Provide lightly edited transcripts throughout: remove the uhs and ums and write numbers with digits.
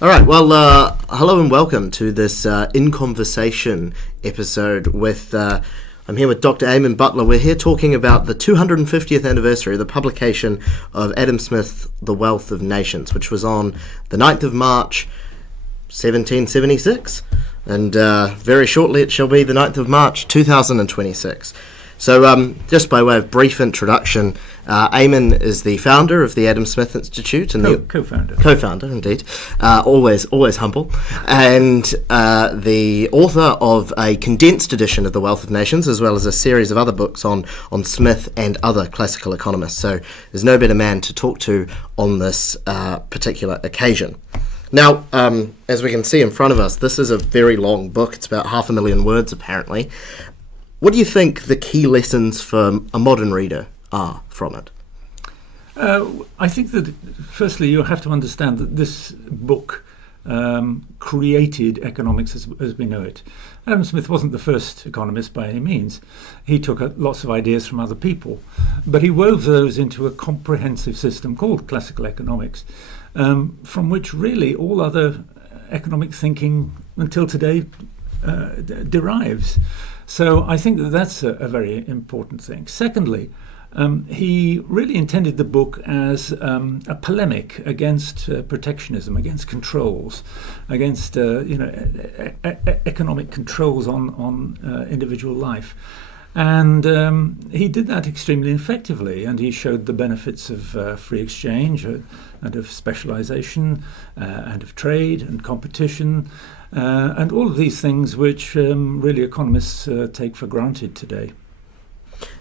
All right, well, hello and welcome to this In Conversation episode with, I'm here with Dr. Eamonn Butler. We're here talking about the 250th anniversary of the publication of Adam Smith's The Wealth of Nations, which was on the 9th of March, 1776. And very shortly it shall be the 9th of March, 2026. So just by way of brief introduction, Eamonn is the founder of the Adam Smith Institute. And Co-founder. Co-founder, indeed. Always humble. And the author of a condensed edition of The Wealth of Nations, as well as a series of other books on Smith and other classical economists. So there's no better man to talk to on this particular occasion. Now, as we can see in front of us, this is a very long book. It's about 500,000 words, apparently. What do you think the key lessons for a modern reader are from it? I think that, firstly, you have to understand that this book created economics as we know it. Adam Smith wasn't the first economist by any means. He took lots of ideas from other people, but he wove those into a comprehensive system called classical economics, from which really all other economic thinking until today derives. So I think that that's a very important thing. Secondly, he really intended the book as a polemic against protectionism, against controls, against economic controls on individual life. And he did that extremely effectively, and he showed the benefits of free exchange and of specialization and of trade and competition. And all of these things which really economists take for granted today.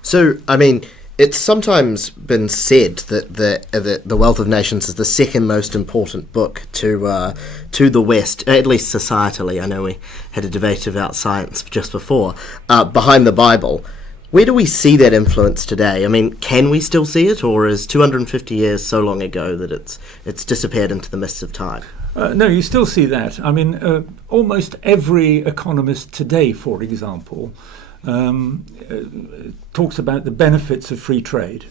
So, I mean, it's sometimes been said that the Wealth of Nations is the second most important book to the West, at least societally. I know we had a debate about science just before, behind the Bible. Where do we see that influence today? I mean, can we still see it, or is 250 years so long ago that it's disappeared into the mists of time? No, you still see that. I mean, almost every economist today, for example, talks about the benefits of free trade.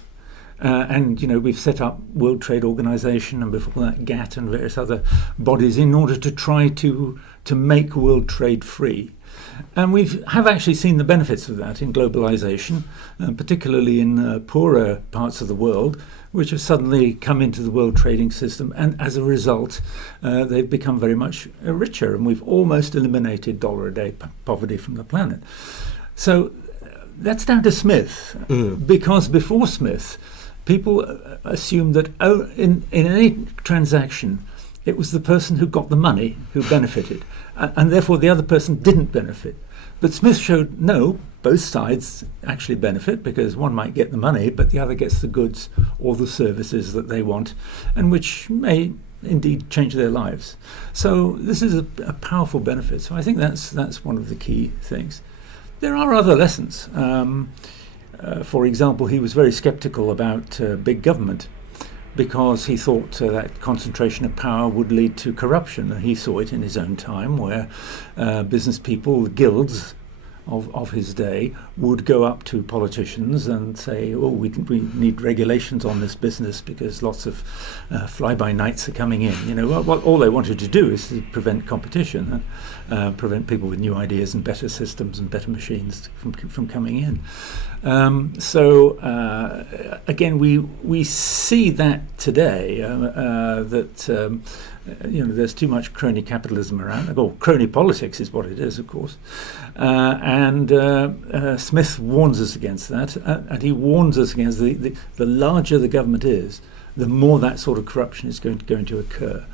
And, we've set up World Trade Organization and before that GATT and various other bodies in order to try to make world trade free. And we have actually seen the benefits of that in globalization, particularly in poorer parts of the world, which have suddenly come into the world trading system. And as a result, they've become very much richer. And we've almost eliminated $1 a day poverty from the planet. So that's down to Smith, because before Smith, people assumed that in any transaction, it was the person who got the money who benefited, and therefore the other person didn't benefit. But Smith showed, no, both sides actually benefit, because one might get the money, but the other gets the goods or the services that they want, and which may indeed change their lives. So this is a powerful benefit. So I think that's one of the key things. There are other lessons. For example, he was very skeptical about big government, because he thought that concentration of power would lead to corruption. And he saw it in his own time, where business people, the guilds of his day, would go up to politicians and say, we need regulations on this business because lots of fly-by-nights are coming in. What all they wanted to do is to prevent competition, prevent people with new ideas and better systems and better machines from coming in. Again, we see that today, that there's too much crony capitalism around. Well, crony politics is what it is, of course. And Smith warns us against that, and he warns us against the larger the government is, the more that sort of corruption is going to occur.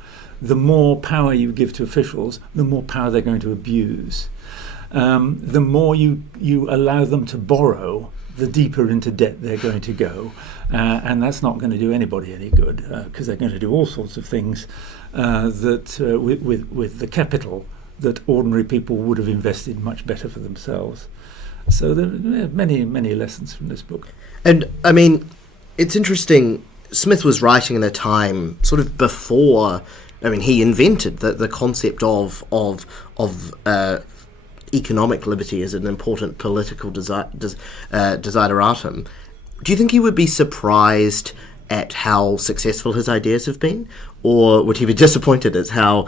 The more power you give to officials, the more power they're going to abuse. The more you allow them to borrow, the deeper into debt they're going to go. And that's not going to do anybody any good, because they're going to do all sorts of things with the capital that ordinary people would have invested much better for themselves. So there are many, many lessons from this book. And, I mean, it's interesting, Smith was writing in a time sort of before, he invented the concept of economic liberty as an important political desideratum. Do you think he would be surprised at how successful his ideas have been, or would he be disappointed at how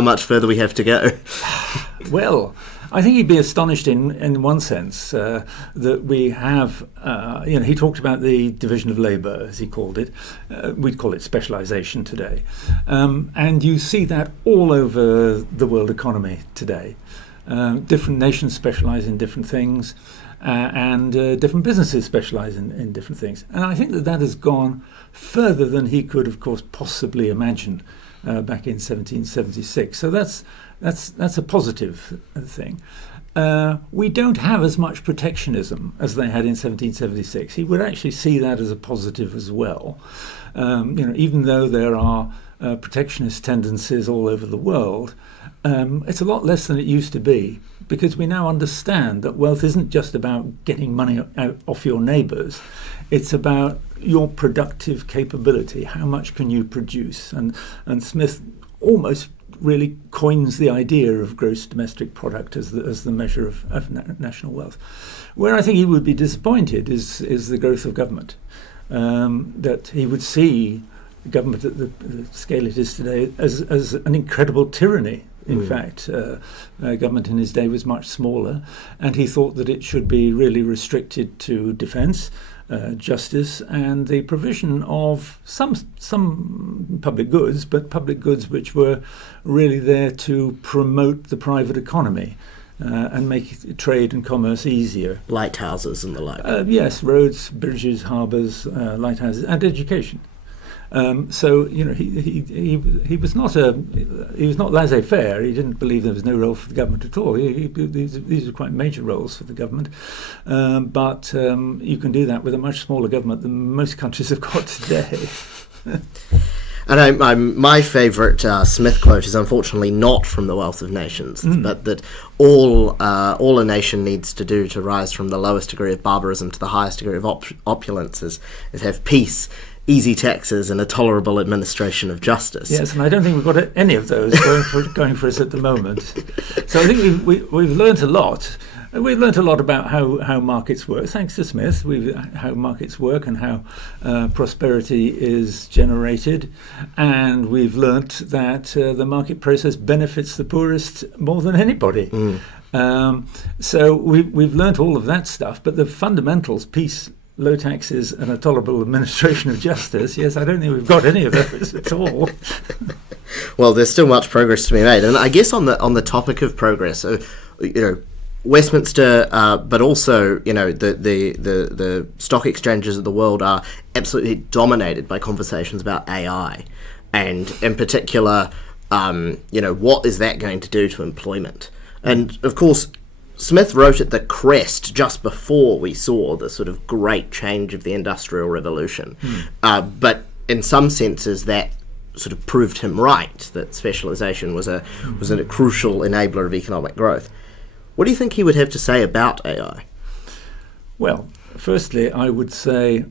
much further we have to go? Well, I think he'd be astonished in one sense that we have, he talked about the division of labour, as he called it. We'd call it specialisation today. And you see that all over the world economy today. Different nations specialise in different things, and different businesses specialise in different things. And I think that has gone further than he could, of course, possibly imagine back in 1776. So that's a positive thing. We don't have as much protectionism as they had in 1776. He would actually see that as a positive as well. Even though there are protectionist tendencies all over the world, it's a lot less than it used to be, because we now understand that wealth isn't just about getting money off your neighbours. It's about your productive capability. How much can you produce? And Smith almost really coins the idea of gross domestic product as the measure of national wealth. Where I think he would be disappointed is the growth of government. That he would see government at the scale it is today as an incredible tyranny. In fact, government in his day was much smaller, and he thought that it should be really restricted to defence, justice, and the provision of some public goods, but public goods which were really there to promote the private economy and make trade and commerce easier. Lighthouses and the like. Yes, roads, bridges, harbours, lighthouses, and education. So he was not laissez-faire. He didn't believe there was no role for the government at all. These are quite major roles for the government, but you can do that with a much smaller government than most countries have got today. And my favourite Smith quote is unfortunately not from The Wealth of Nations, but that all a nation needs to do to rise from the lowest degree of barbarism to the highest degree of opulence is have peace, easy taxes, and a tolerable administration of justice. Yes, and I don't think we've got any of those going for us at the moment. So I think we've learned a lot. We've learned a lot about how markets work, thanks to Smith. How markets work and how prosperity is generated, and we've learnt that the market process benefits the poorest more than anybody. So we've learnt all of that stuff, but the fundamentals, peace, low taxes, and a tolerable administration of justice, yes, I don't think we've got any of those at all. Well, there's still much progress to be made, and I guess on the topic of progress, Westminster, but also the stock exchanges of the world are absolutely dominated by conversations about AI, and in particular, what is that going to do to employment? And of course, Smith wrote at the crest just before we saw the sort of great change of the Industrial Revolution. But in some senses that sort of proved him right, that specialisation was a crucial enabler of economic growth. What do you think he would have to say about AI? Well, firstly, I would say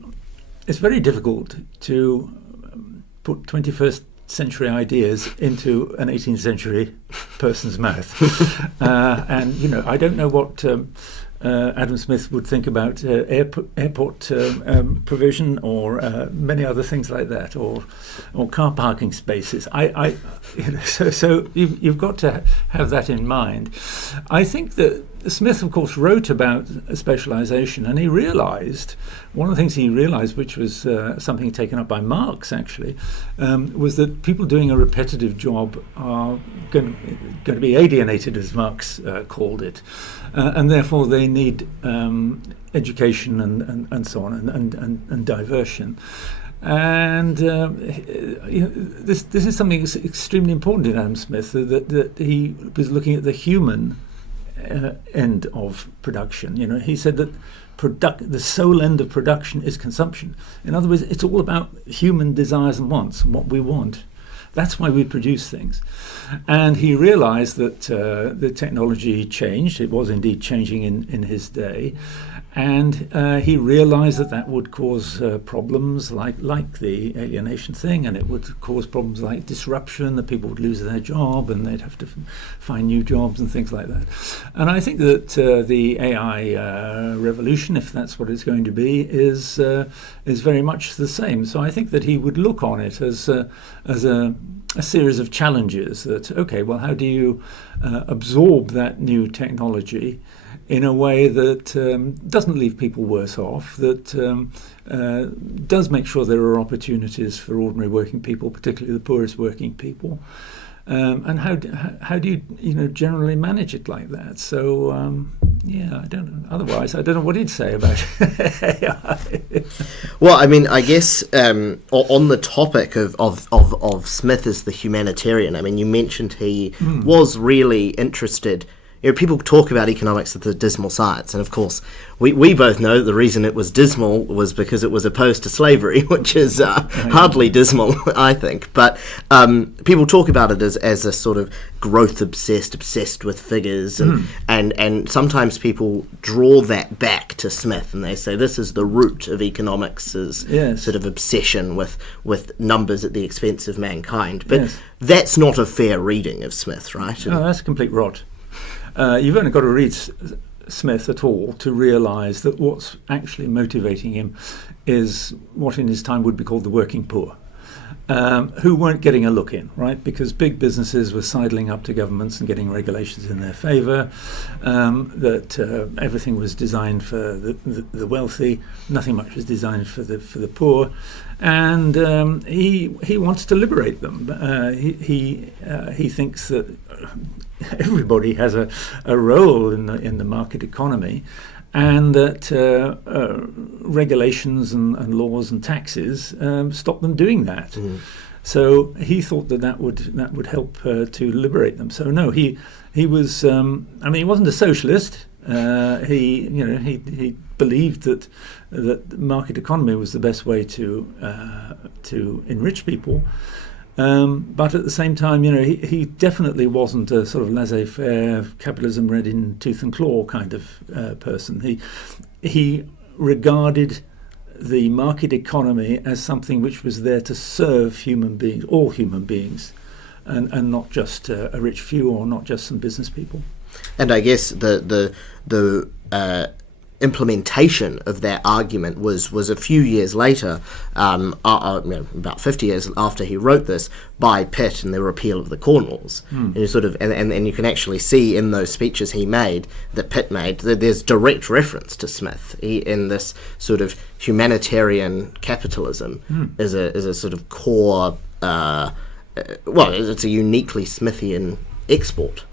it's very difficult to put 21st century ideas into an 18th century person's mouth. And, I don't know what Adam Smith would think about airport provision or many other things like that, or car parking spaces. So you've got to have that in mind. I think that Smith, of course, wrote about specialisation, and he realised, one of the things he realised, which was something taken up by Marx actually, was that people doing a repetitive job are going to be alienated, as Marx called it, and therefore they need education and so on, and diversion. And this is something that's extremely important in Adam Smith, that he was looking at the human end of production. He said that the sole end of production is consumption. In other words, it's all about human desires and wants and what we want. That's why we produce things. And he realized that the technology changed. It was indeed changing in his day. And he realized that would cause problems like the alienation thing, and it would cause problems like disruption, that people would lose their job and they'd have to find new jobs and things like that. And I think that the AI revolution, if that's what it's going to be, is very much the same. So I think that he would look on it as a series of challenges that, okay, well, how do you absorb that new technology in a way that doesn't leave people worse off, that does make sure there are opportunities for ordinary working people, particularly the poorest working people, and how do you generally manage it like that? So I don't know. Otherwise, I don't know what he'd say about AI. Well, I mean, I guess on the topic of Smith as the humanitarian, I mean, you mentioned he was really interested. People talk about economics as the dismal science, and of course, we both know the reason it was dismal was because it was opposed to slavery, which is hardly dismal, I think. But people talk about it as a sort of growth obsessed with figures, and sometimes people draw that back to Smith, and they say this is the root of economics, is sort of obsession with numbers at the expense of mankind. But that's not a fair reading of Smith, right? No, that's complete rot. You've only got to read Smith at all to realise that what's actually motivating him is what in his time would be called the working poor, who weren't getting a look in, right? Because big businesses were sidling up to governments and getting regulations in their favour, that everything was designed for the wealthy, nothing much was designed for the poor. And he wants to liberate them. He thinks that everybody has a role in the market economy, and that regulations and laws and taxes stop them doing that. So he thought that would help to liberate them. So no, he was. I mean, he wasn't a socialist. He believed that market economy was the best way to enrich people. But at the same time, he definitely wasn't a sort of laissez-faire, capitalism red in tooth and claw kind of person. He regarded the market economy as something which was there to serve human beings, all human beings, and not just a rich few or not just some business people. And I guess the implementation of that argument was a few years later, about 50 years after he wrote this, by Pitt and the repeal of the Corn Laws. And you sort of and you can actually see in those speeches that Pitt made, that there's direct reference to Smith in this sort of humanitarian capitalism is a sort of core. It's a uniquely Smithian export.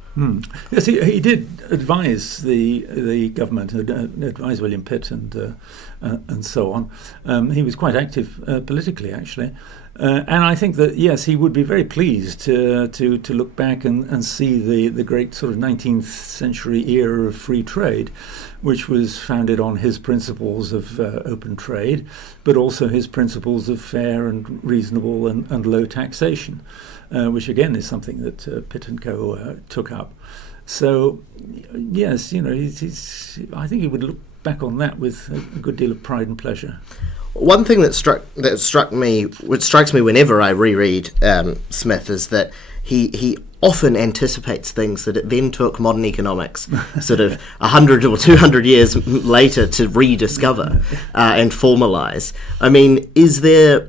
Yes, he did advise the government, advise William Pitt and so on. He was quite active politically, actually, and I think that yes, he would be very pleased to look back and see the great sort of 19th century era of free trade, which was founded on his principles of open trade, but also his principles of fair and reasonable and low taxation. Which again is something that Pitt and Co. Took up. So, yes, I think he would look back on that with a good deal of pride and pleasure. One thing that struck me, which strikes me whenever I reread Smith, is that he often anticipates things that it then took modern economics sort of 100 or 200 years later to rediscover and formalize. I mean, is there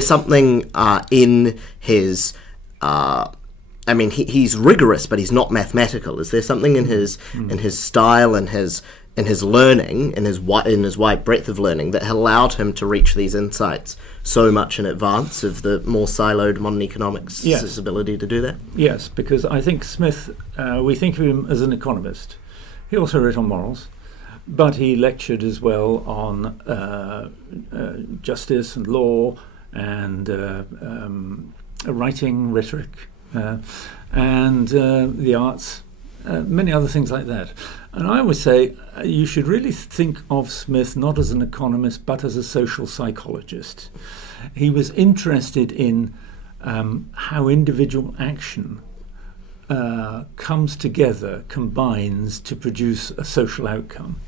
something in his he's rigorous, but he's not mathematical. Is there something in his style and his learning, in his wide breadth of learning, that allowed him to reach these insights so much in advance of the more siloed modern economics' ability to do that? Yes, because I think Smith, we think of him as an economist. He also wrote on morals, but he lectured as well on justice and law and writing, rhetoric, and the arts, many other things like that. And I always say you should really think of Smith not as an economist but as a social psychologist. He was interested in how individual action comes together, combines to produce a social outcome.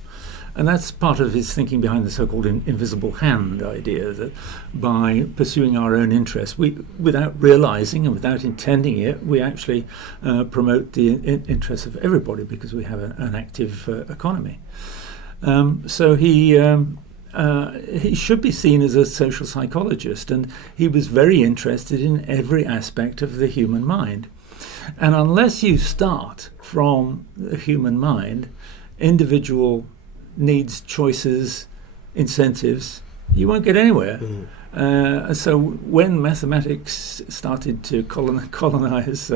And that's part of his thinking behind the so-called invisible hand idea, that by pursuing our own interests, we, without realizing and without intending it, we actually promote the interests of everybody because we have an active economy. So he should be seen as a social psychologist, and he was very interested in every aspect of the human mind. And unless you start from the human mind, individual needs, choices, incentives, you won't get anywhere. So when mathematics started to colonize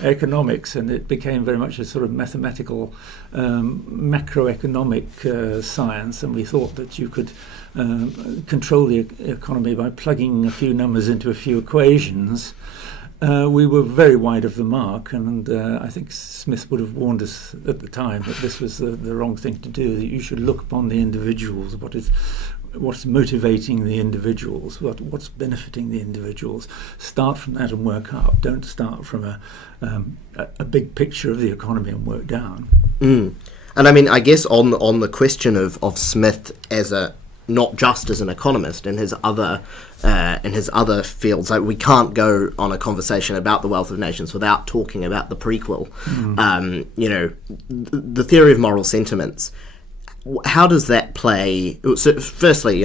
economics, and it became very much a sort of mathematical macroeconomic science, and we thought that you could control the economy by plugging a few numbers into a few equations, we were very wide of the mark, and I think Smith would have warned us at the time that this was the wrong thing to do, that you should look upon the individuals, what's motivating the individuals, what's benefiting the individuals. Start from that and work up. Don't start from a big picture of the economy and work down. And I mean, I guess on the question of Smith as not just as an economist in his other fields, like we can't go on a conversation about the Wealth of Nations without talking about the prequel. The theory of moral sentiments. How does that play? So firstly,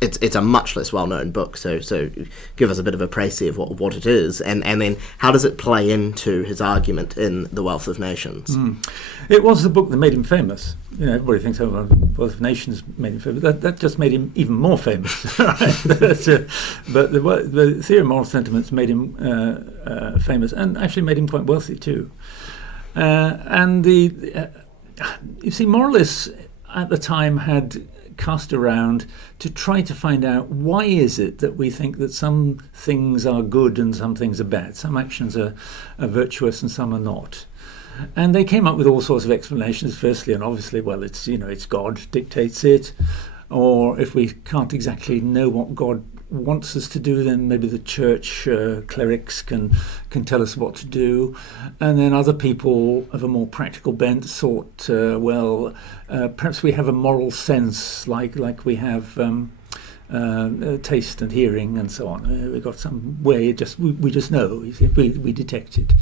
it's a much less well-known book, so give us a bit of a précis of what it is, and then how does it play into his argument in The Wealth of Nations? It was the book that made him famous. Everybody thinks, oh, well, Wealth of Nations made him famous. That just made him even more famous. Right? But the theory of moral sentiments made him famous, and actually made him quite wealthy too. You see, moralists at the time had cast around to try to find out why is it that we think that some things are good and some things are bad, some actions are virtuous and some are not. And they came up with all sorts of explanations. Firstly and obviously, well, it's God dictates it, or if we can't exactly know what God wants us to do, then maybe the church clerics can tell us what to do. And then other people of a more practical bent thought, perhaps we have a moral sense like we have taste and hearing and so on. We've got some way, we just know, we detect it.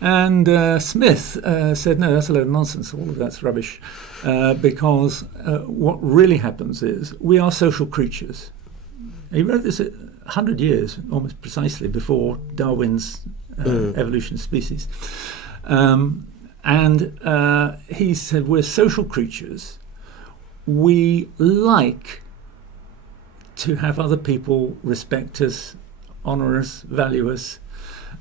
And Smith said, no, that's a load of nonsense, all of that's rubbish, because what really happens is we are social creatures. He wrote this 100 years, almost precisely, before Darwin's evolution of species. And he said, we're social creatures. We like to have other people respect us, honour us, value us,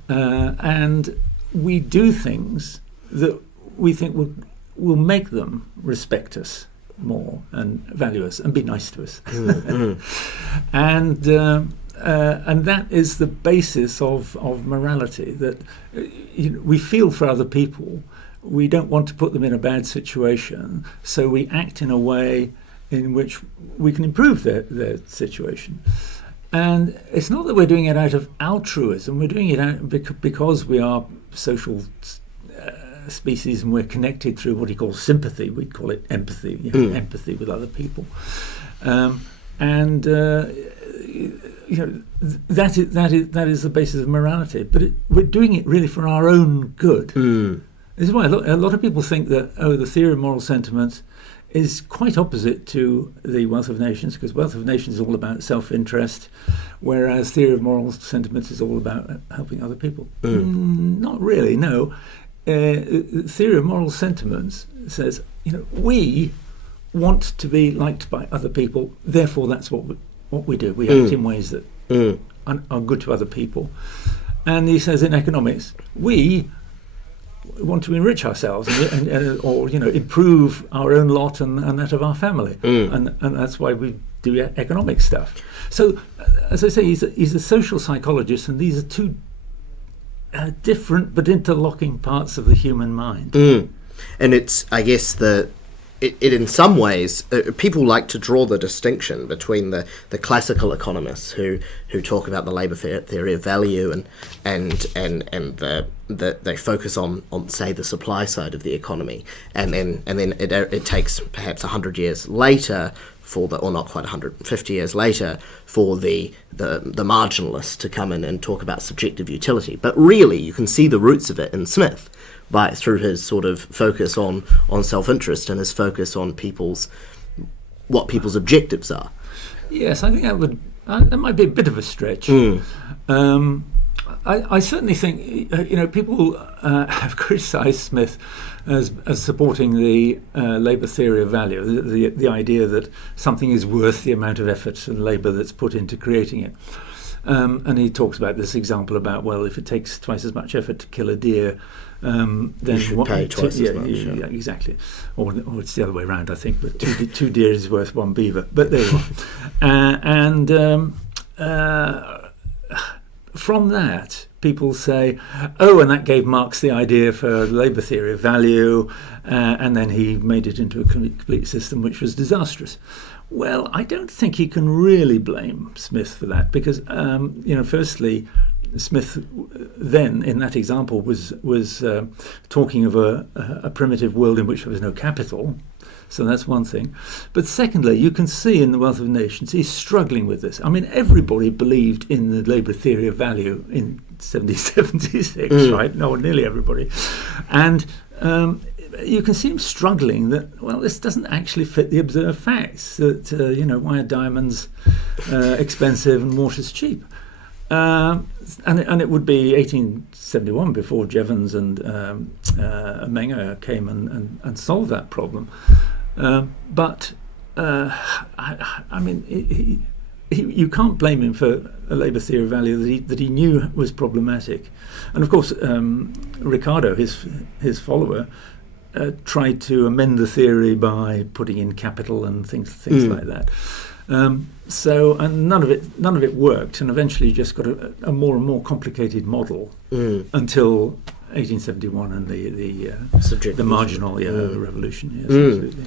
and we do things that we think will make them respect us more and value us and be nice to us. And that is the basis of morality, that we feel for other people. We don't want to put them in a bad situation, so we act in a way in which we can improve their situation. And it's not that we're doing it out of altruism, we're doing it out because we are social species and we're connected through what he calls sympathy. We call it empathy, empathy with other people. That is the basis of morality. But we're doing it really for our own good. This is why a lot of people think that, the theory of moral sentiments is quite opposite to the Wealth of Nations, because Wealth of Nations is all about self-interest, whereas theory of moral sentiments is all about helping other people. Not really, no. Theory of moral sentiments says, we want to be liked by other people, therefore that's what we do. We act in ways that are good to other people. And he says in economics, we want to enrich ourselves or improve our own lot and that of our family, and that's why we do economic stuff. So, as I say, he's a social psychologist, and these are two different but interlocking parts of the human mind. And it's, I guess, it in some ways, people like to draw the distinction between the classical economists who talk about the labour theory of value and they focus on say the supply side of the economy, and then it takes perhaps 100 years later or not quite 150 years later for the marginalists to come in and talk about subjective utility. But really, you can see the roots of it in Smith through his sort of focus on self-interest and his focus on what people's objectives are. Yes, I think that might be a bit of a stretch. I certainly think people have criticised Smith as supporting the labour theory of value, the idea that something is worth the amount of effort and labour that's put into creating it. And he talks about this example about, well, if it takes twice as much effort to kill a deer, then you should pay twice as much. Yeah, exactly. Or it's the other way around, I think. But two deer is worth one beaver. But there you are. From that, people say, and that gave Marx the idea for labour theory of value, and then he made it into a complete system which was disastrous. Well, I don't think you can really blame Smith for that, because, firstly, Smith then, in that example, was talking of a primitive world in which there was no capital. So that's one thing. But secondly, you can see in The Wealth of Nations, he's struggling with this. I mean, everybody believed in the labour theory of value in 1776, right? No, nearly everybody. And you can see him struggling that, well, this doesn't actually fit the observed facts, that, why are diamonds expensive and water's cheap? And it would be 1871 before Jevons and Menger came and solved that problem. But you can't blame him for a labour theory of value that he knew was problematic. And of course, Ricardo, his follower, tried to amend the theory by putting in capital and things like that. And none of it worked, and eventually you just got a more and more complicated model until 1871 and the marginal revolution. Yes, absolutely.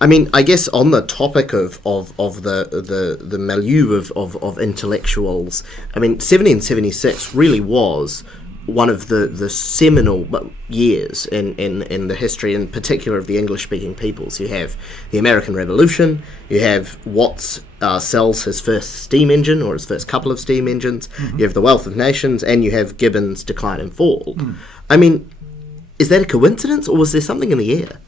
I mean, I guess on the topic of the milieu of intellectuals, I mean, 1776 really was one of the seminal years in the history, in particular of the English-speaking peoples. You have the American Revolution, you have Watts sells his first steam engine, or his first couple of steam engines, you have the Wealth of Nations, and you have Gibbon's Decline and Fall. I mean, is that a coincidence, or was there something in the air?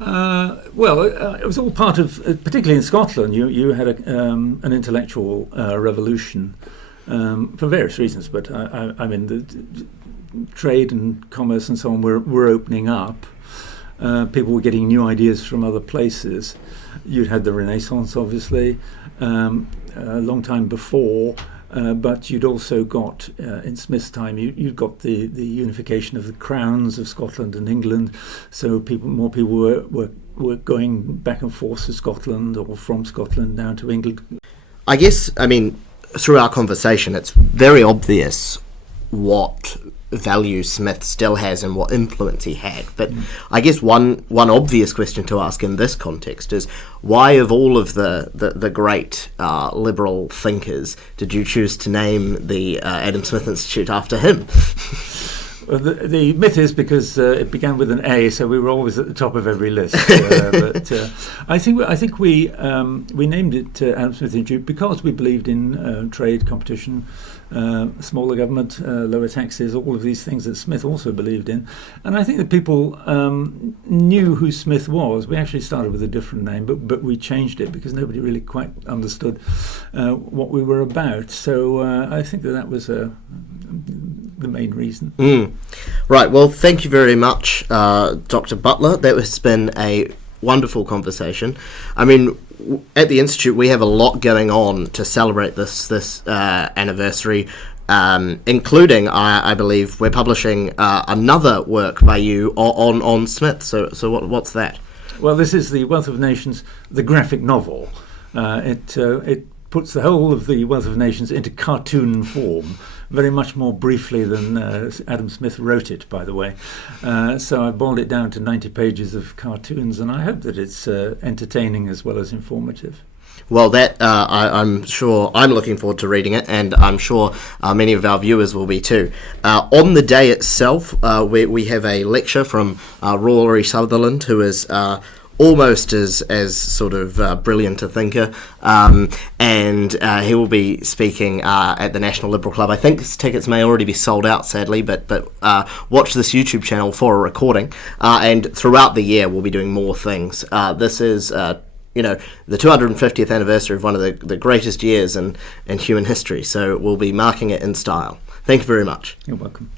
It was all part of, particularly in Scotland, you had an intellectual revolution for various reasons, but I mean, the trade and commerce and so on were opening up. People were getting new ideas from other places. You'd had the Renaissance, obviously, a long time before, but you'd also got, in Smith's time, you'd got the unification of the crowns of Scotland and England, so more people were going back and forth to Scotland or from Scotland down to England. I guess, I mean, through our conversation, it's very obvious what value Smith still has and what influence he had. But I guess one obvious question to ask in this context is, why of all of the great liberal thinkers did you choose to name the Adam Smith Institute after him? Well, the myth is because it began with an A, so we were always at the top of every list. But I think we named it Adam Smith Institute because we believed in trade, competition, smaller government, lower taxes, all of these things that Smith also believed in. And I think that people knew who Smith was. We actually started with a different name, but we changed it because nobody really quite understood what we were about. So I think that was the main reason. Right, well, thank you very much, Dr. Butler. That has been a wonderful conversation. I mean, at the Institute, we have a lot going on to celebrate this anniversary, including, I believe, we're publishing another work by you on Smith. So what's that? Well, this is The Wealth of Nations, the graphic novel. It puts the whole of the Wealth of Nations into cartoon form, very much more briefly than Adam Smith wrote it, by the way. So I boiled it down to 90 pages of cartoons, and I hope that it's entertaining as well as informative. Well, that I'm sure I'm looking forward to reading it, and I'm sure many of our viewers will be too. On the day itself, we have a lecture from Rory Sutherland, who is almost as sort of brilliant a thinker, and he will be speaking at the National Liberal Club. I think his tickets may already be sold out, sadly, but watch this YouTube channel for a recording, and throughout the year we'll be doing more things. This is the 250th anniversary of one of the greatest years in human history, so we'll be marking it in style. Thank you very much. You're welcome.